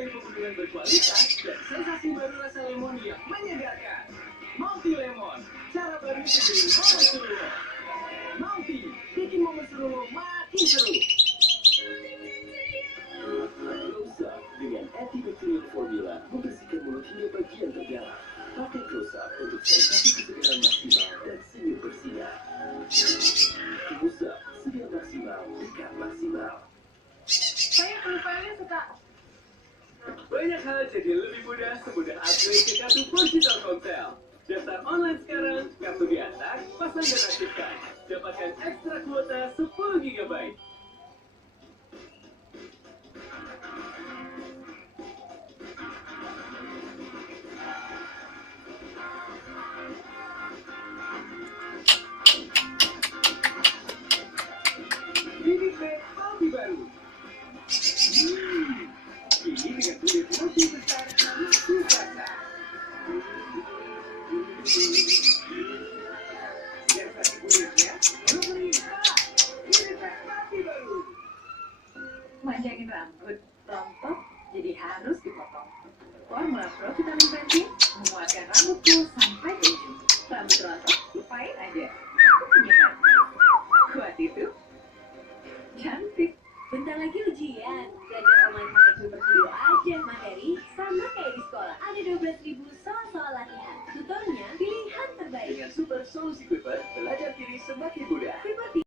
mencintai pegunungan berkualitas dan sensasi baru rasa lemon yang menyegarkan. Multi Lemon, cara baru bikin momen seru. Multi, bikin momen seru makin seru. Cucak dengan antibacterial formula membersihkan mulut hingga bagian terdalam. Pakai Cucak untuk sensasi kesegaran maksimal dan senyum bersinar. Cucak, segar maksimal, dekat maksimal. Saya pelupaannya suka. Banyak hal jadi lebih mudah semudah upgrade ke kartu 4G Telkomsel. Daftar online sekarang, kartu diantar, pasang dan aktifkan. Dapatkan ekstra kuota 10 GB. Bibit Bed Multi baru. Ini dengan kulit multi besar langsung rasa. Sensasi kulitnya memerintah. Bibit Bed Multi baru. Manjangin rambut, rontok, jadi harus dipotong. Formula Pro vitamin pensil menguatkan rambutku sampai ke ujung. Rambut rontok, lupain aja. Aku punya kartu. Kuat itu, cantik. Bentar lagi ujian. Belajar online pakai super video aja. Materi sama kayak di sekolah. Ada 12.000 soal-soal latihan. Tutornya pilihan terbaik. Dengan super solusi Quiver, belajar kiri semakin mudah. Quiver